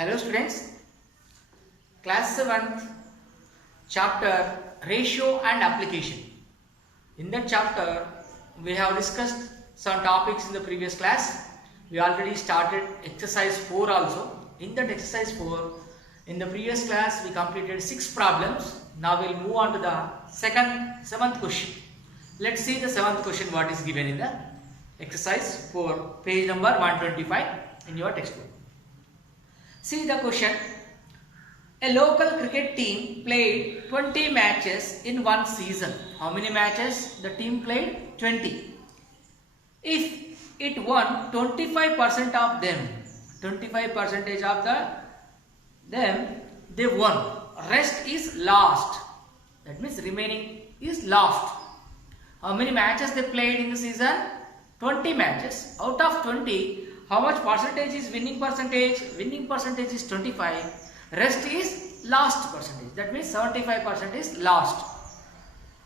Hello students, class 7th chapter ratio and application. In that chapter we have discussed some topics in the previous class. We already started exercise 4 also. In that exercise 4, in the previous class we completed 6 problems. Now we will move on to the 7th question. Let's see the 7th question what is given in the exercise 4, page number 125 in your textbook. See the question. A local cricket team played 20 matches in one season. How many matches the team played? 20. If it won 25% of them, 25% of them they won. Rest is lost. That means remaining is lost. How many matches they played in the season? 20 matches. Out of 20, how much percentage is winning percentage? Winning percentage is 25. Rest is lost percentage. That means 75% is lost.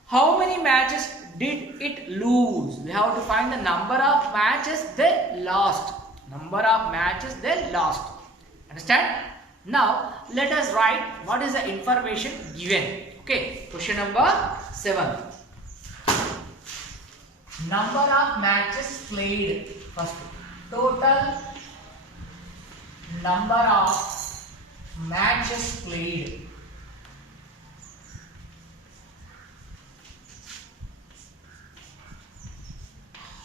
How many matches did it lose? We have to find the number of matches they lost. Number of matches they lost. Understand? Now let us write what is the information given. Okay. Question number 7. Number of matches played. First, total number of matches played.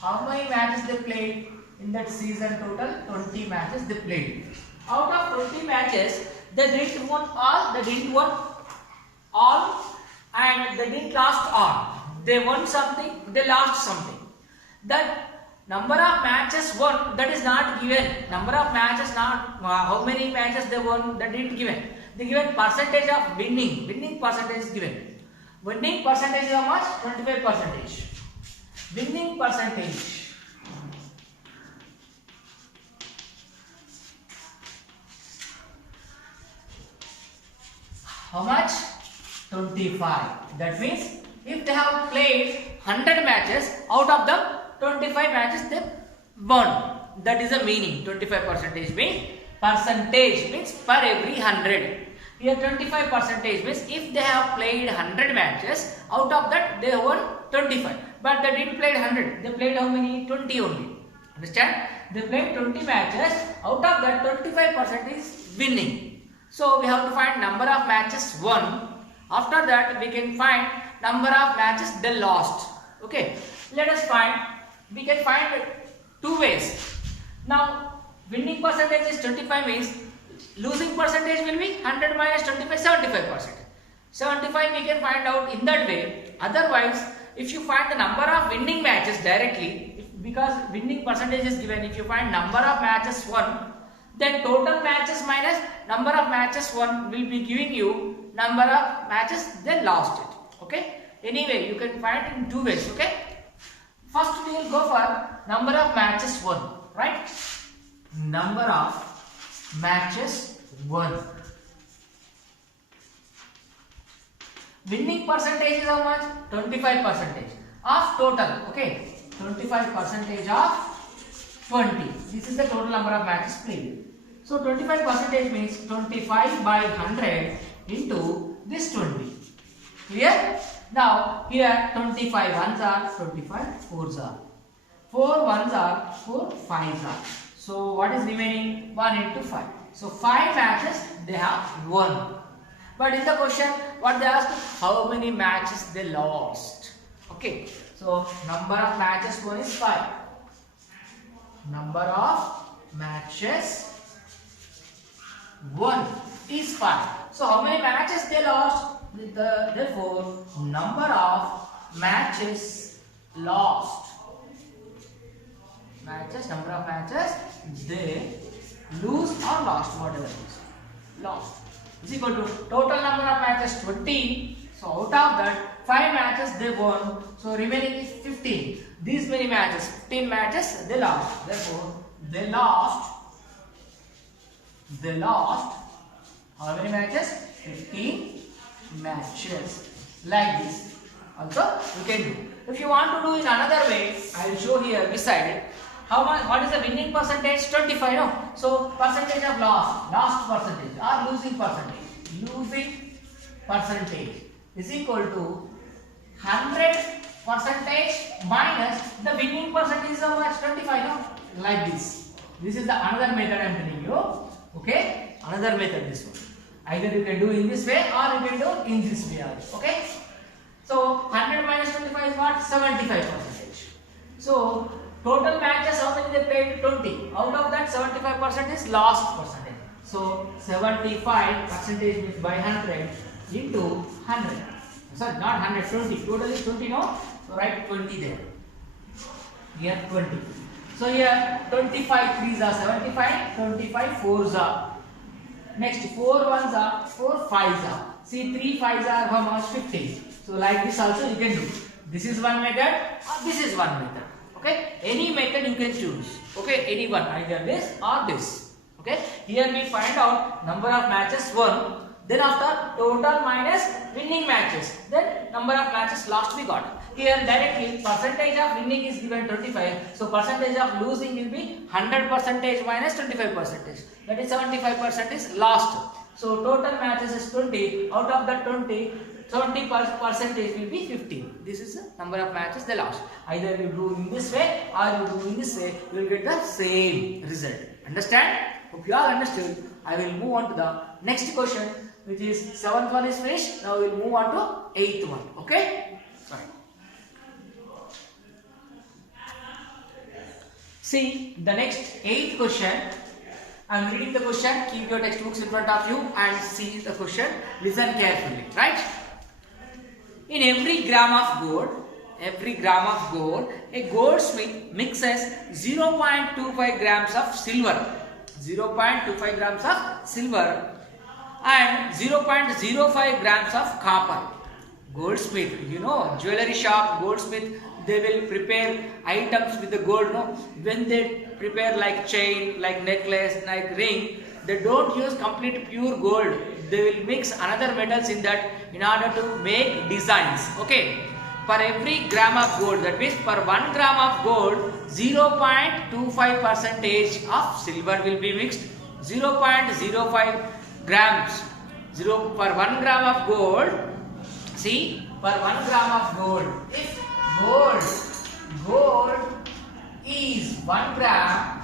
How many matches they played in that season? Total 20 matches they played. Out of 20 matches, they didn't win all, they didn't win all, and they didn't lost all. They won something, they lost something. That number of matches won, that is not given. Number of matches not, how many matches they won, that didn't given. They given percentage of winning. Winning percentage is given. Winning percentage is how much? 25%. Winning percentage. How much? 25. That means if they have played 100 matches, out of them 25 matches they won. That is the meaning. 25% means percentage means per every 100. Here 25% means if they have played 100 matches, out of that they won 25. But they didn't play 100. They played how many? 20 only. Understand? They played 20 matches. Out of that 25% is winning. So we have to find number of matches won. After that we can find number of matches they lost. Okay. Let us find. We can find two ways. Now winning percentage is 25 means losing percentage will be 100 minus 25, 75%. 75 we can find out in that way. Otherwise, if you find the number of winning matches directly, because winning percentage is given, if you find number of matches won, then total matches minus number of matches won will be giving you number of matches they lost it. Okay. Anyway, you can find it in two ways. Okay. First we will go for number of matches won, right? Number of matches won. Winning percentage is how much? 25% of total. Okay, 25% of 20. This is the total number of matches played. So 25% means 25 by 100 into this 20. Clear? Now here 25 ones are 25 fours are. 4 ones are 4 fives are. So what is remaining? 1 into 5. So 5 matches they have won. But in the question what they asked, how many matches they lost. Okay. So number of matches won is 5. Number of matches won is 5. So how many matches they lost? Therefore, number of matches lost. Number of matches they lose or lost, whatever it is. Lost is equal to total number of matches 20. So out of that 5 matches they won. So remaining is 15. These many matches, 15 matches they lost. Therefore, they lost. How many matches? 15 matches. Like this also you can do. If you want to do in another way, I will show here beside it. how much? What is the winning percentage? 25. No. So percentage of lost percentage or losing percentage. Losing percentage is equal to 100 percentage minus the winning percentage is how much? 25. No. Like this. This is the another method I am telling you. Okay. Another method, this one. Either you can do in this way or you can do in this way also. Okay. So 100 minus 25 is what? 75%. So total matches, how many they played? 20. Out of that 75% is lost percentage. So 75% means by 100 into 100. Sorry, not 100, 20. Total is 20, no? So write 20 there. Here 20. So here 25 3s are 75, 25 4s are. Next 4 1s are, 4 5s are. See 3 5s are how much? 15. So like this also you can do. This is one method or this is one method. Okay, any method you can choose. Okay, any one, either this or this. Okay, here we find out number of matches 1. Then after total minus winning matches, then number of matches lost we got. Here directly percentage of winning is given 25. So percentage of losing will be 100% minus 25%. That is 75% is lost. So total matches is 20. Out of that 20, 70% will be 15. This is the number of matches they lost. Either you do in this way or you do in this way, you will get the same result. Understand? Hope you all understood. I will move on to the next question, which is 7th one is finished. Now we will move on to 8th one. Okay? Sorry. See the next 8th question. I am reading the question. Keep your textbooks in front of you and see the question. Listen carefully. Right? In every gram of gold, a goldsmith mixes 0.25 grams of silver, 0.25 grams of silver and 0.05 grams of copper. Goldsmith, you know, jewelry shop, goldsmith, they will prepare items with the gold, no? When they prepare like chain, like necklace, like ring, they don't use complete pure gold. They will mix another metals in that in order to make designs. Okay. For every gram of gold, that means per 1 gram of gold, 0.25% of silver will be mixed. 0.05 grams. Per 1 gram of gold. See, per 1 gram of gold. If gold is 1 gram,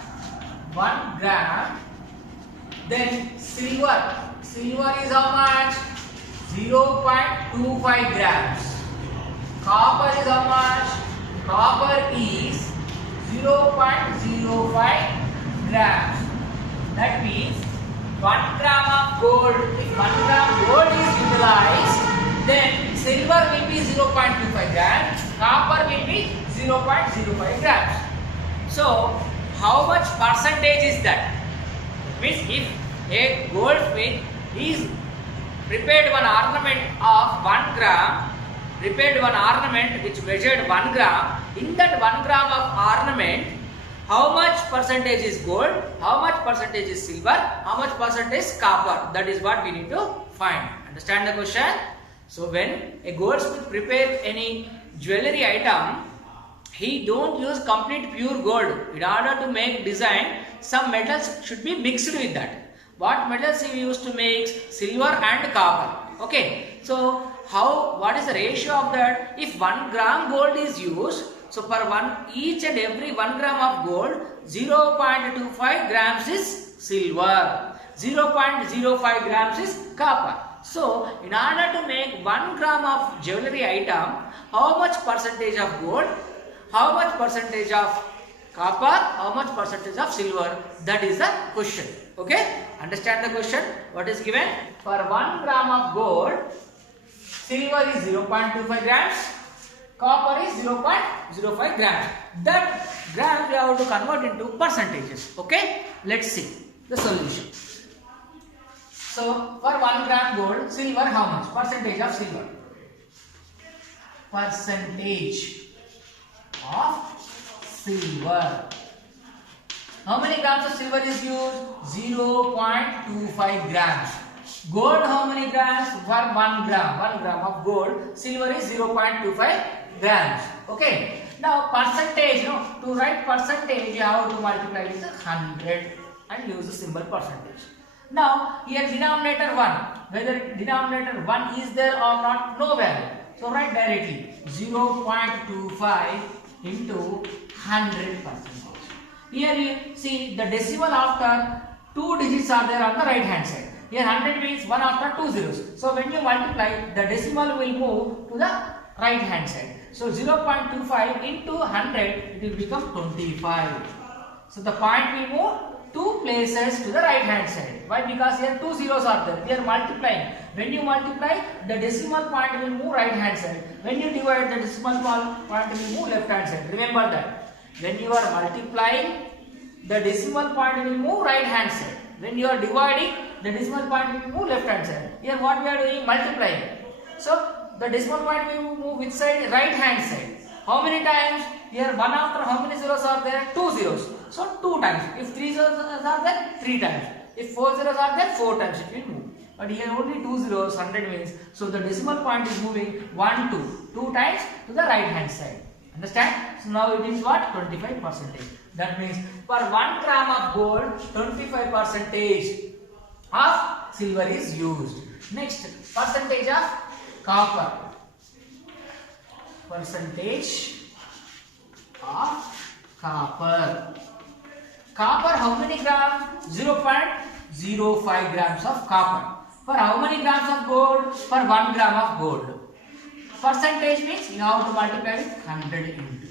then silver is how much? 0.25 grams. Copper is how much? Copper is 0.05 grams. That means 1 gram of gold, if 1 gram gold is utilized, then silver will be 0.25 grams, copper will be 0.05 grams. So, how much percentage is that? Means if a goldsmith is prepared one ornament of 1 gram, prepared one ornament which measured 1 gram, in that 1 gram of ornament, how much percentage is gold, how much percentage is silver, how much percentage is copper? That is what we need to find. Understand the question? So when a goldsmith prepares any jewelry item, he don't use complete pure gold. In order to make design, some metals should be mixed with that. What metals he used to make? Silver and copper. Okay. So what is the ratio of that? If 1 gram gold is used, so per each and every 1 gram of gold, 0.25 grams is silver, 0.05 grams is copper. So in order to make 1 gram of jewelry item, how much percentage of gold, how much percentage of copper, how much percentage of silver? That is the question. Okay? Understand the question? What is given? For 1 gram of gold, silver is 0.25 grams, copper is 0.05 grams. That grams we have to convert into percentages. Okay? Let's see the solution. So for 1 gram gold, silver how much? Percentage of silver. Percentage of silver. How many grams of silver is used? 0.25 grams. Gold how many grams? For 1 gram. 1 gram of gold, silver is 0.25 grams. Okay. Now percentage, to write percentage you have to multiply with 100 and use the symbol percentage. Now here denominator 1, whether denominator 1 is there or not, no value. So write directly 0.25 into 100%. Here you see the decimal after 2 digits are there on the right hand side. Here 100 means 1 after 2 zeros. So when you multiply, the decimal will move to the right hand side. So 0.25 into 100, it will become 25. So the point will move 2 places to the right hand side. Why? Because here 2 zeros are there. We are multiplying. When you multiply, the decimal point will move right hand side. When you divide, the decimal point will move left hand side. Remember that. When you are multiplying, the decimal point will move right hand side. When you are dividing, the decimal point will move left hand side. Here what we are doing? Multiplying. So the decimal point will move which side? Right hand side. How many times? Here 1 after how many zeros are there? 2 zeros. So 2 times. If 3 zeros are there, 3 times. If 4 zeros are there, 4 times it will move. But here only 2 zeros, 100 means. So the decimal point is moving 1, 2. 2 times to the right hand side. Understand? So now it is what? 25%. That means per 1 gram of gold, 25% of silver is used. Next, percentage of copper. Percentage of copper. Copper how many grams? 0.05 grams of copper. For how many grams of gold? For 1 gram of gold. Percentage means you have to multiply with 100 into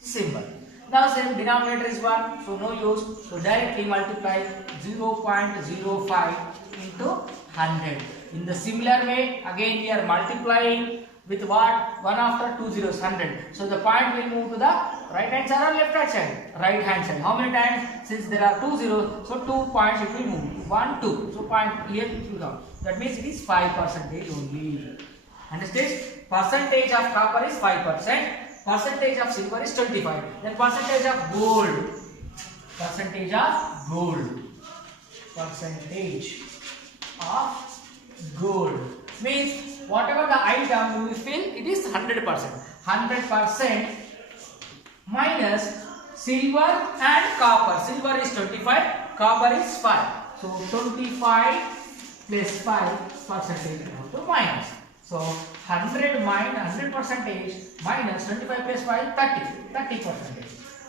symbol. Now same denominator is 1, so no use. So directly multiply 0.05 into 100. In the similar way, again we are multiplying with what? 1 after 2 zeros, 100. So the point will move to the right hand side or left hand side? Right hand side. How many times? Since there are 2 zeros, so 2 points it will move. 1, 2. So point here it will come. That means it is 5% only. Understand? Percentage of copper is 5%. Percentage of silver is 25. Then percentage of gold. Percentage of gold. Percentage of gold means whatever the item you will fill, it is 100%. 100% minus silver and copper. Silver is 25, copper is 5. So 25 plus 5% to minus. So 100 minus 100% minus 25 plus 5, 30%.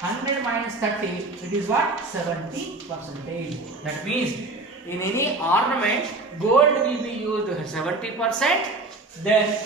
100 minus 30, it is what? 70%. That means in any ornament, gold will be used 70%, then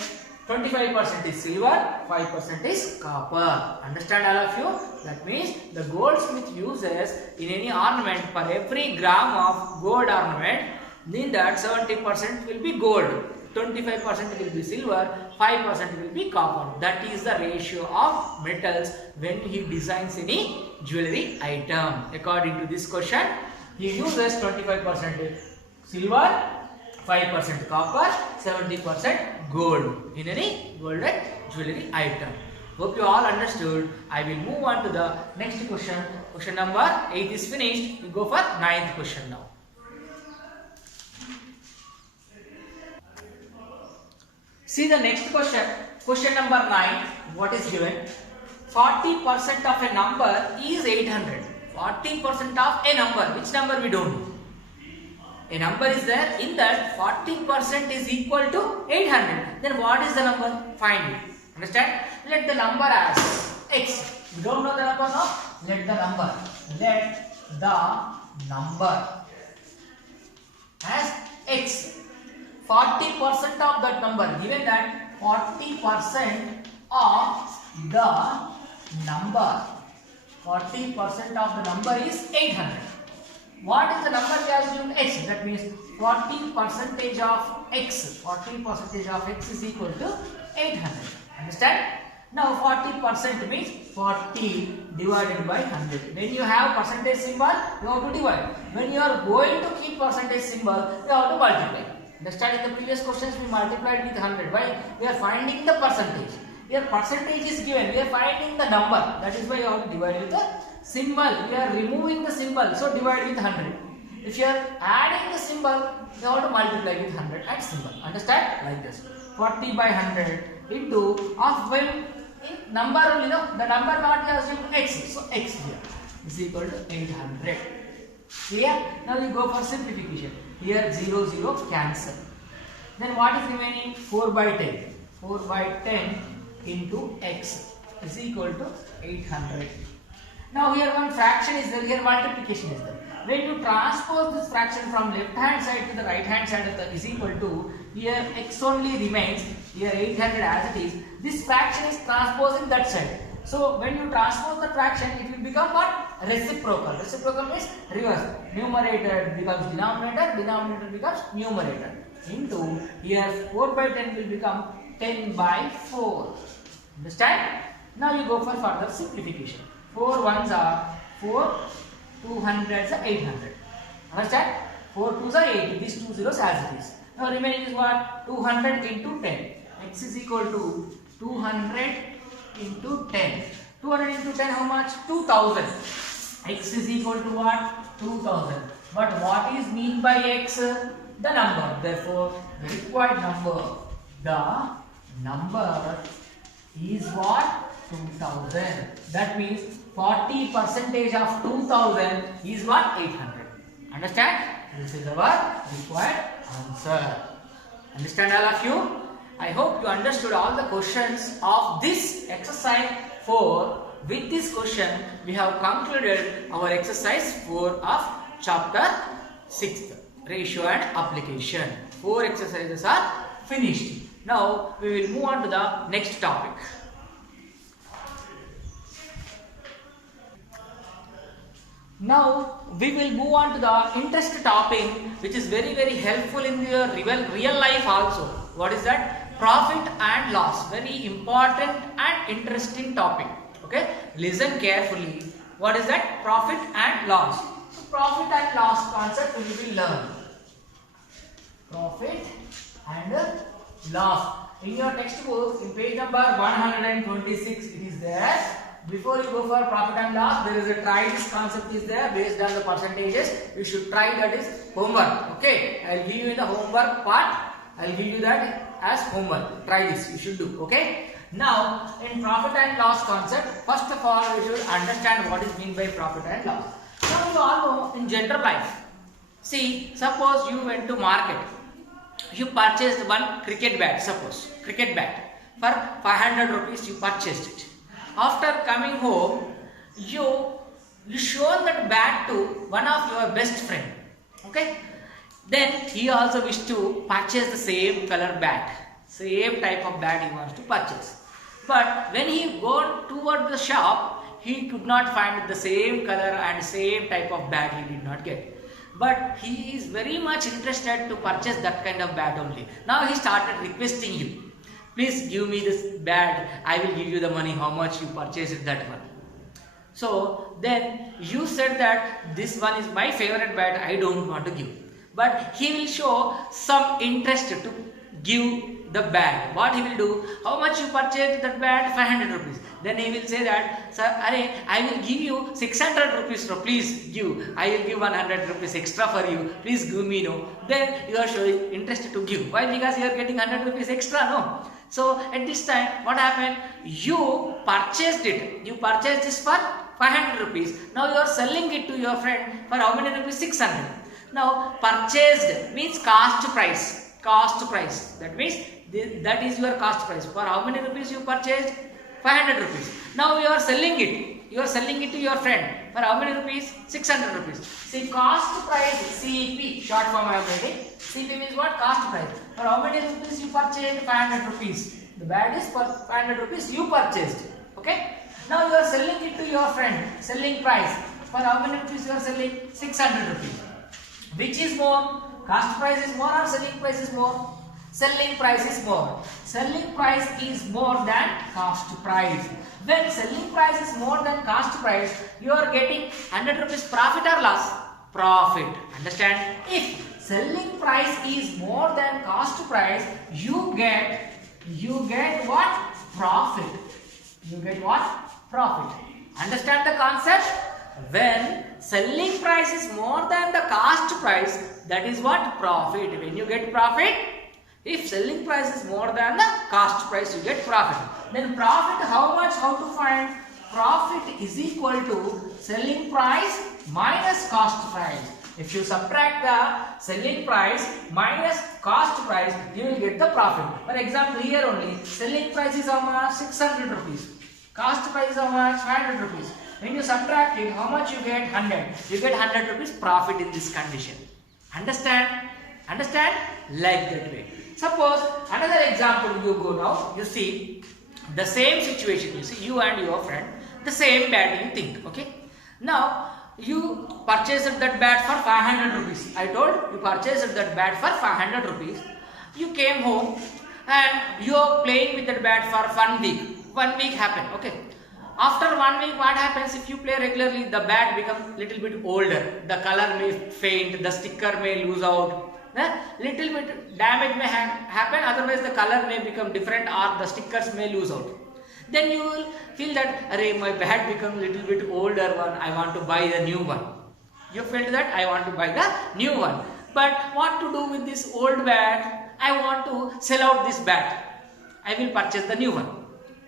25% is silver, 5% is copper. Understand all of you? That means the goldsmith uses in any ornament, for every gram of gold ornament, in that 70% will be gold, 25% will be silver, 5% will be copper. That is the ratio of metals when he designs any jewelry item. According to this question, he uses 25% silver, 5% copper, 70% gold in any golden jewelry item. Hope you all understood. I will move on to the next question. Question number 8 is finished. We go for 9th question now. See the next question. Question number 9. What is given? 40% of a number is 800. 40% of a number. Which number we don't know? A number is there. In that 40% is equal to 800. Then what is the number? Find it. Understand? Let the number as x. We don't know the number now. Let the number. Let the number as x. 40% of that number. Given that 40% of the number. 40% of the number is 800. What is the number we are using? X. That means 40% of x. 40% of x is equal to 800. Understand? Now 40% means 40 divided by 100. When you have percentage symbol, you have to divide. When you are going to keep percentage symbol, you have to multiply. Understand? In the previous questions we multiplied with 100. Why? We are finding the percentage. Here percentage is given. We are finding the number. That is why you have to divide with the symbol. We are removing the symbol. So divide with 100. If you are adding the symbol, you have to multiply with 100 and symbol. Understand? Like this. 40 by 100 into of when in number only, no? The number what we assume x. So x here is equal to 800. Clear? Now we go for simplification. Here 0, 0 cancel. Then what is remaining? 4 by 10. 4 by 10 into x is equal to 800. Now here one fraction is there, here multiplication is there. When you transpose this fraction from left hand side to the right hand side of the is equal to, here x only remains, here 800 as it is. This fraction is transposing that side. So when you transpose the fraction, it will become what? Reciprocal. Reciprocal means reverse. Numerator becomes denominator, denominator becomes numerator. Into here 4 by 10 will become 10 by 4. Understand? Now you go for further simplification. 4 ones are 4, 200s are 800. Understand? 4 2s are 80. These 2 zeros as it is. Now remaining is what? 200 into 10. X is equal to 200 into 10. 200 into 10 how much? 2000. X is equal to what? 2000. But what is mean by x? The number. Therefore, the required number. The number is what? 2000. That means 40% of 2000 is what? 800. Understand? This is our required answer. Understand all of you? I hope you understood all the questions of this exercise 4. With this question, we have concluded our exercise 4 of chapter 6, ratio and application. 4 exercises are finished. Now, we will move on to the next topic. Now, we will move on to the interest topic, which is very helpful in your real life also. What is that? Profit and loss. Very important and interesting topic. Okay, listen carefully. What is that? Profit and loss. So, profit and loss concept we will learn. Profit and loss. In your textbook, in page number 126, it is there. Before you go for profit and loss, there is a try this concept is there based on the percentages. You should try, that is homework. Okay, I will give you in the homework part. I will give you that as homework. Try this, you should do. Okay. Now, in profit and loss concept, first of all, we should understand what is meant by profit and loss. Now, you all know in general life. See, suppose you went to market. You purchased one cricket bat. Suppose cricket bat for 500 rupees. You purchased it. After coming home, you shown that bat to one of your best friend. Okay. Then he also wished to purchase the same color bat. Same type of bat he wants to purchase. But when he go toward the shop, he could not find the same color and same type of bat he did not get. But he is very much interested to purchase that kind of bat only. Now he started requesting you. Please give me this bat. I will give you the money. How much you purchased that one? So then you said that this one is my favorite bat. I don't want to give. But he will show some interest to give the bat. What he will do? How much you purchased that bat? 500 rupees. Then he will say that, sir, I will give you 600 rupees. So please give. I will give 100 rupees extra for you. Please give me, no. Then you are showing interest to give. Why? Because you are getting 100 rupees extra, no. So at this time, what happened? You purchased it. You purchased this for 500 rupees. Now you are selling it to your friend for how many rupees? 600. Now purchased means cost price. Cost price. That means that is your cost price. For how many rupees you purchased? 500 rupees. Now you are selling it. You are selling it to your friend. For how many rupees? 600 rupees. See, cost price, CP, short form I am writing. CP means what? Cost price. For how many rupees you purchased? 500 rupees. The bat is for 500 rupees you purchased. Okay. Now you are selling it to your friend. Selling price. For how many rupees you are selling? 600 rupees. Which is more? Cost price is more or selling price is more? Selling price is more. Selling price is more than cost price. When selling price is more than cost price, you are getting 100 rupees profit or loss? Profit. Understand? If selling price is more than cost price, you get what? Profit. You get what? Profit. Understand the concept? When selling price is more than the cost price, that is what? Profit. When you get profit, if selling price is more than the cost price, you get profit. Then profit, how much? How to find? Profit is equal to selling price minus cost price. If you subtract the selling price minus cost price, you will get the profit. For example, here only selling price is how much? 600 rupees. Cost price is how much? 500 rupees. When you subtract it, how much you get? 100. You get 100 rupees profit in this condition. Understand? Understand? Like that way. Suppose another example you go now. You see the same situation. You see you and your friend, the same bat you think. Okay. Now you purchased that bat for 500 rupees. I told you purchased that bat for 500 rupees. You came home and you are playing with that bat for 1 week. 1 week happened. Okay. After 1 week, what happens? If you play regularly, the bat becomes little bit older. The color may faint. The sticker may lose out. Little bit damage may happen. Otherwise, the color may become different or the stickers may lose out. Then you will feel that, array, my bat become little bit older one. I want to buy the new one. You felt that I want to buy the new one. But what to do with this old bat? I want to sell out this bat. I will purchase the new one.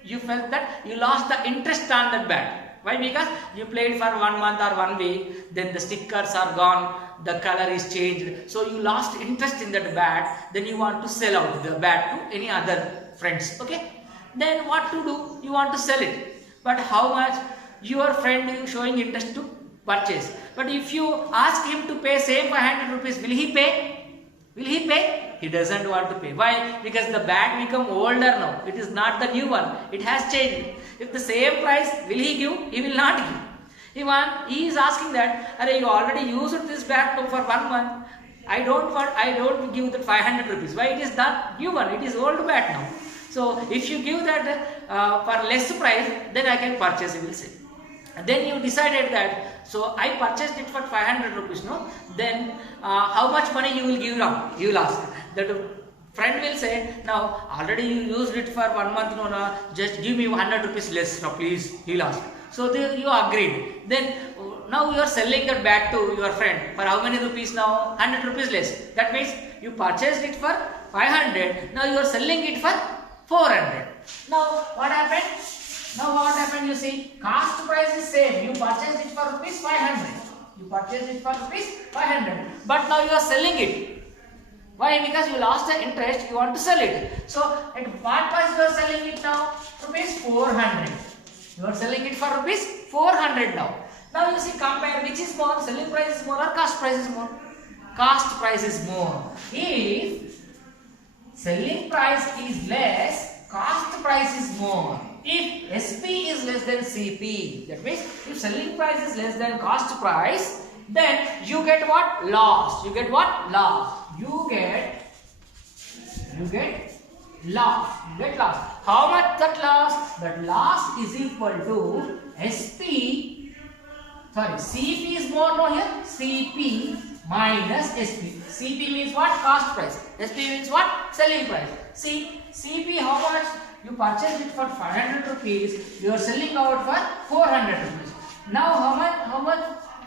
You felt that you lost the interest on that bat. Why? Because you played for 1 month or 1 week, then the stickers are gone, the color is changed, so you lost interest in that bat. Then you want to sell out the bat to any other friends. Okay. Then what to do? You want to sell it, but how much? Your friend is showing interest to purchase, but if you ask him to pay same 500 rupees, will he pay? Will he pay? He doesn't want to pay. Why? Because the bat become older now. It is not the new one. It has changed. If the same price, will he give? He will not give. He is asking that, array, you already used this bat for 1 month. I don't give the 500 rupees. Why? It is not new one. It is old bat now. So if you give that for less price, then I can purchase, he will say. Then you decided that, so I purchased it for 500 rupees, no? Then how much money you will give now? You will ask. That friend will say, now already you used it for 1 month, no, just give me 100 rupees less, no, please. He will ask. So you agreed. Then now you are selling that bat to your friend for how many rupees now? 100 rupees less. That means you purchased it for 500. Now you are selling it for 400. Now what happened? You see, cost price is same. You purchased it for rupees 500. You purchased it for rupees 500. But now you are selling it. Why? Because you lost the interest. You want to sell it. So at what price you are selling it now? Rupees 400. You are selling it for rupees 400 now. Now you see, compare which is more, selling price is more or cost price is more? Cost price is more. If selling price is less, cost price is more. If SP is less than CP, that means if selling price is less than cost price, then you get what? Loss. You get what? Loss. You get loss. You get loss. How much that loss? That loss is equal to SP. Sorry, CP is more no here. CP minus SP. CP means what? Cost price. SP means what? Selling price. See, CP how much? You purchased it for 500 rupees. You are selling out for 400 rupees. Now how much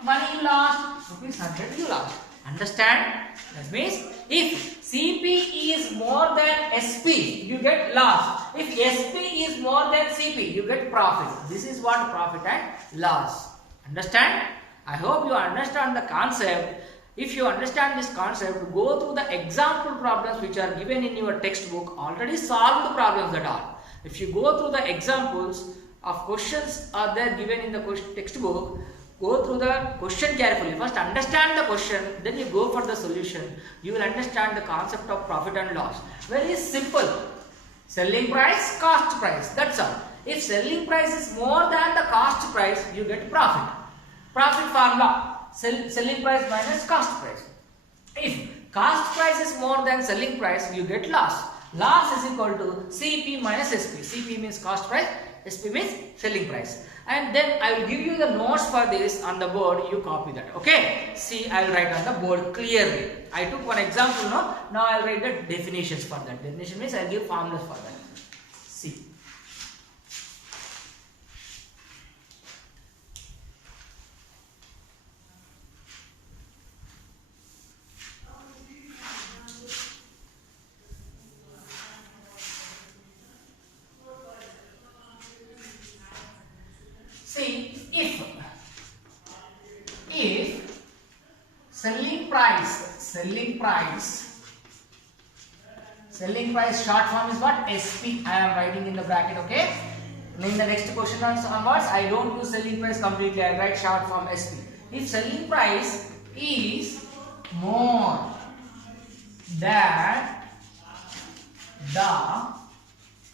money you lost? Rupees 100 you lost. Understand? That means if CP is more than SP, you get loss. If SP is more than CP, you get profit. This is what profit and loss. Understand? I hope you understand the concept. If you understand this concept, go through the example problems which are given in your textbook, already solved problems at all. If you go through the examples of questions are there given in the textbook, go through the question carefully. First understand the question, then you go for the solution. You will understand the concept of profit and loss. Very simple. Selling price, cost price, that's all. If selling price is more than the cost price, you get profit. Profit formula. Selling price minus cost price. If cost price is more than selling price, you get loss. Loss is equal to CP minus SP. CP means cost price, SP means selling price. And then I will give you the notes for this on the board. You copy that. Okay. See, I will write on the board clearly. I took one example now. Now I will write the definitions for that. Definition means I will give formulas for that. See. selling price short form is what? SP. I am writing in the bracket, okay? In the next question onwards, I don't use selling price completely. I write short form SP. If selling price is more than the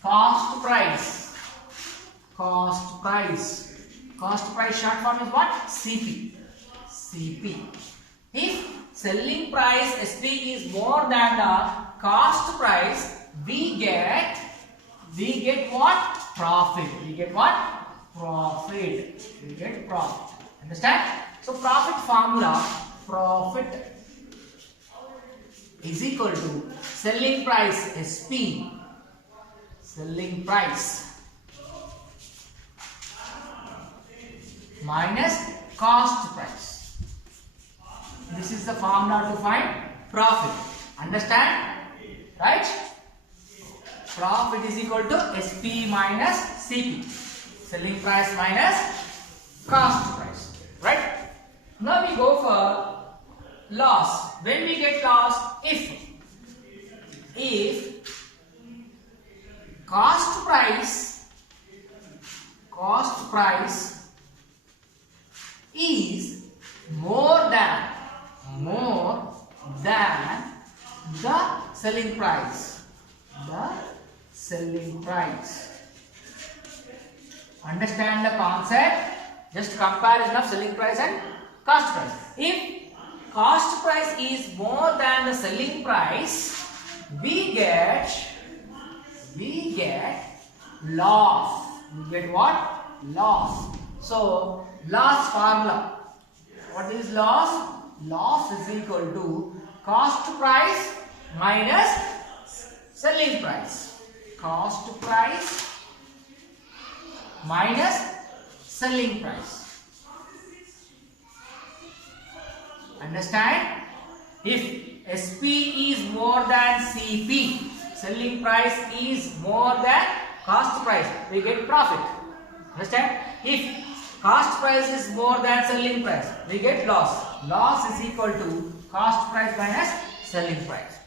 cost price short form is what? CP. If selling price SP is more than the cost price, we get what? Profit. We get profit. Understand? So profit formula, profit is equal to selling price SP, selling price minus cost price. This is the formula to find profit. Understand? Right? Profit is equal to SP minus CP. Selling price minus cost price. Right? Now we go for loss. When we get loss, if cost price is more than the selling price. Understand the concept? Just comparison of selling price and cost price. If cost price is more than the selling price, we get loss. We get what? Loss. So loss formula. What is loss? Loss is equal to cost price minus selling price. Cost price minus selling price. Understand? If SP is more than CP, selling price is more than cost price, we get profit. Understand? If cost price is more than selling price, we get loss. Loss is equal to cost price minus selling price.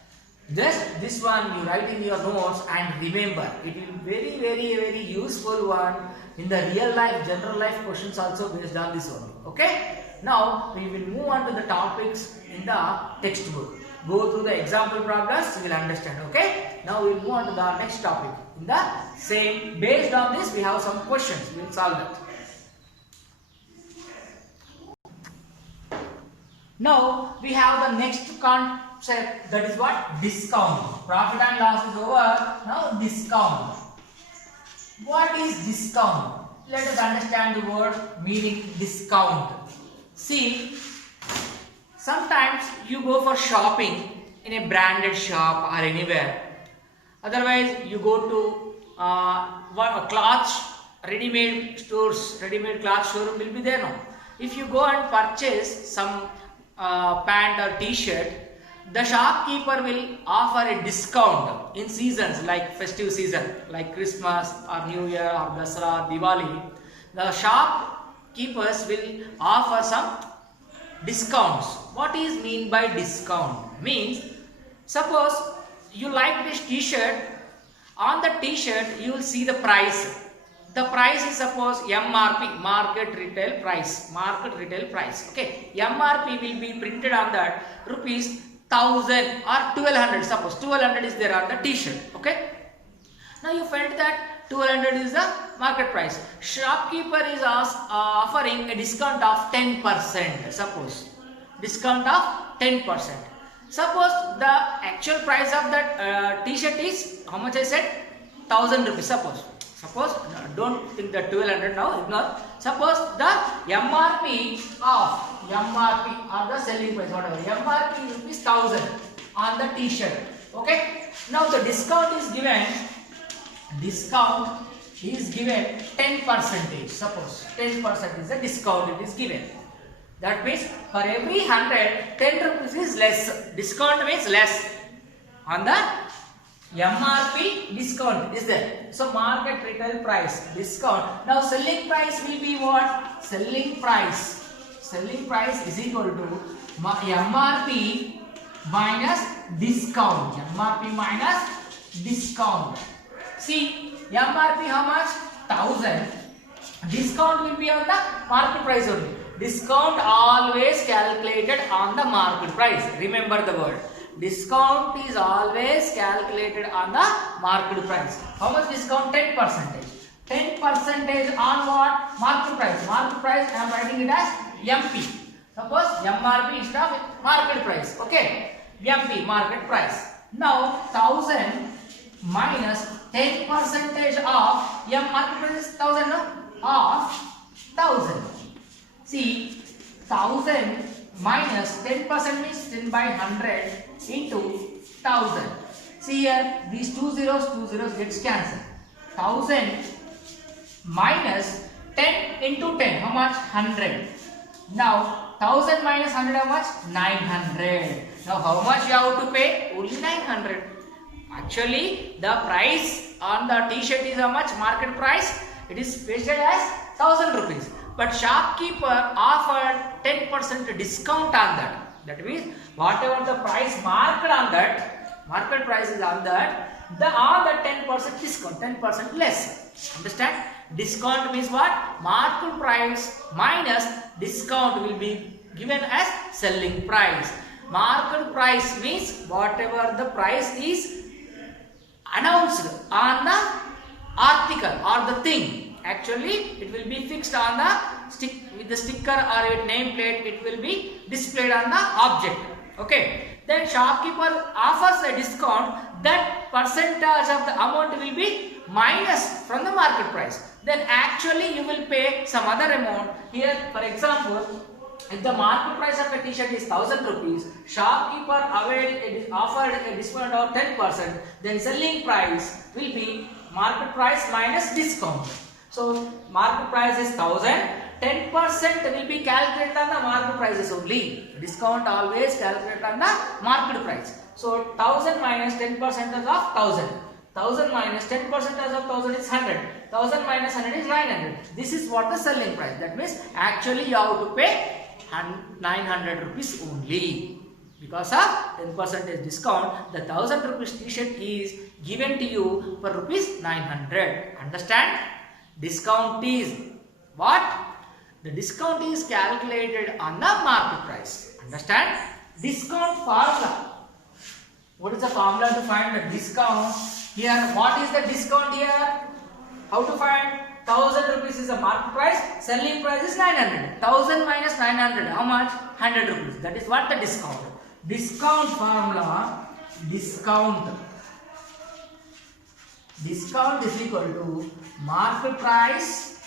Just this one you write in your notes and remember. It will be very useful one in the real life, general life questions also based on this only. Okay? Now we will move on to the topics in the textbook. Go through the example problems, you will understand. Okay? Now we will move on to the next topic. In the same, based on this, we have some questions. We will solve that. Now we have the next concept, that is what? Discount. Profit and loss is over. Now discount. What is discount? Let us understand the word meaning discount. See, sometimes you go for shopping in a branded shop or anywhere. Otherwise, you go to clothes, ready-made stores, ready-made cloth showroom will be there now. If you go and purchase some pant or t-shirt, the shopkeeper will offer a discount in seasons like festive season, like Christmas or New Year or Dasara, Diwali. The shopkeepers will offer some discounts. What is mean by discount? Means, suppose you like this t-shirt, on the t-shirt you will see the price. The price is suppose MRP, market retail price. Okay, MRP will be printed on that rupees 1000 or 1200. Suppose 1200 is there on the t-shirt. Okay, now you felt that 1200 is the market price. Shopkeeper is offering a discount of 10%. Suppose discount of 10%. Suppose the actual price of that t-shirt is how much I said? 1000 rupees. Suppose don't think that 1200 now, ignore. Suppose the MRP or the selling price, whatever, MRP is 1000 on the t-shirt. Okay, now the discount is given 10%. Suppose 10% is the discount it is given. That means for every 100, 10 rupees is less. Discount means less on the MRP. Discount is there. So market retail price, discount. Now selling price will be what? Selling price selling price is equal to MRP minus discount. MRP minus discount. See, MRP how much? 1000. Discount will be on the market price only. Discount always calculated on the market price. Remember the word. Discount is always calculated on the market price. How much discount? 10%. 10% on what? Market price. Market price I am writing it as MP. Suppose MRP instead of market price. Okay. MP market price. Now 1000 minus 10% of market price is 1000 no? Of 1000. See, 1000 minus 10% means 10 by 100 into 1000. See here, these two zeros gets cancelled. 1000 minus 10 into 10, how much? 100. Now 1000 minus 100, how much? 900. Now how much you have to pay? Only 900. Actually, the price on the t-shirt is how much? Market price. It is fixed as 1000 rupees. But shopkeeper offered 10% discount on that. That means whatever the price marked on that, market price is on that, on the 10% discount, 10% less. Understand? Discount means what? Market price minus discount will be given as selling price. Market price means whatever the price is announced on the article or the thing. Actually, it will be fixed on the stick with the sticker or a name plate. It will be displayed on the object. Okay. Then shopkeeper offers a discount. That percentage of the amount will be minus from the market price. Then actually you will pay some other amount. Here, for example, if the market price of a t-shirt is 1000 rupees, shopkeeper offered a discount of 10%. Then selling price will be market price minus discount. So market price is 1000, 10% will be calculated on the market prices only. Discount always calculated on the market price. So 1000 minus 10% of 1000. 1000 minus 10% of 1000 is 100. 1000 minus 100 is 900. This is what the selling price. That means actually you have to pay 900 rupees only. Because of 10% discount, the 1000 rupees t-shirt is given to you for rupees 900. Understand? Discount is what? The discount is calculated on the market price. Understand? Discount formula. What is the formula to find the discount? Here, what is the discount here? How to find? 1000 rupees is the market price, selling price is 900. 1000 minus 900, how much? 100 rupees. That is what the discount. Discount formula, discount is equal to market price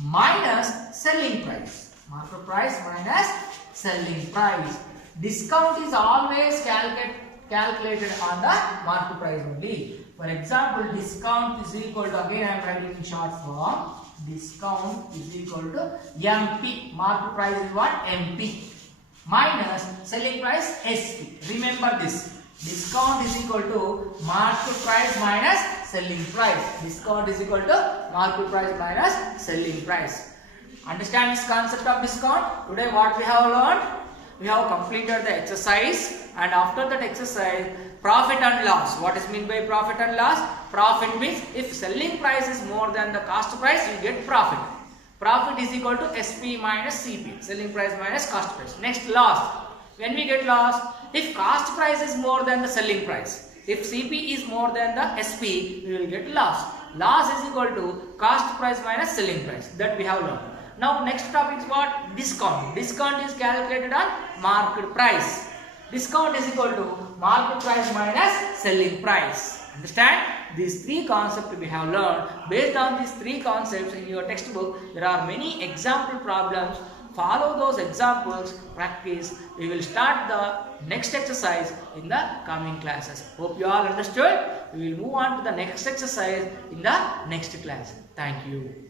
minus selling price. Market price minus selling price. Discount is always calculated on the market price only. For example, discount is equal to, again I am writing in short form, discount is equal to MP. Market price is what? MP. Minus selling price SP. Remember this. Discount is equal to market price minus selling price. Discount is equal to market price minus selling price. Understand this concept of discount? Today what we have learned? We have completed the exercise, and after that exercise, profit and loss. What is meant by profit and loss? Profit means if selling price is more than the cost price, you get profit. Profit is equal to SP minus CP. Selling price minus cost price. Next, loss. When we get loss, if cost price is more than the selling price, if CP is more than the SP, we will get loss. Loss is equal to cost price minus selling price. That we have learned. Now next topic is what? Discount. Discount is calculated on market price. Discount is equal to market price minus selling price. Understand? These three concepts we have learned. Based on these three concepts in your textbook, there are many example problems. Follow those examples, practice. We will start the next exercise in the coming classes. Hope you all understood. We will move on to the next exercise in the next class. Thank you.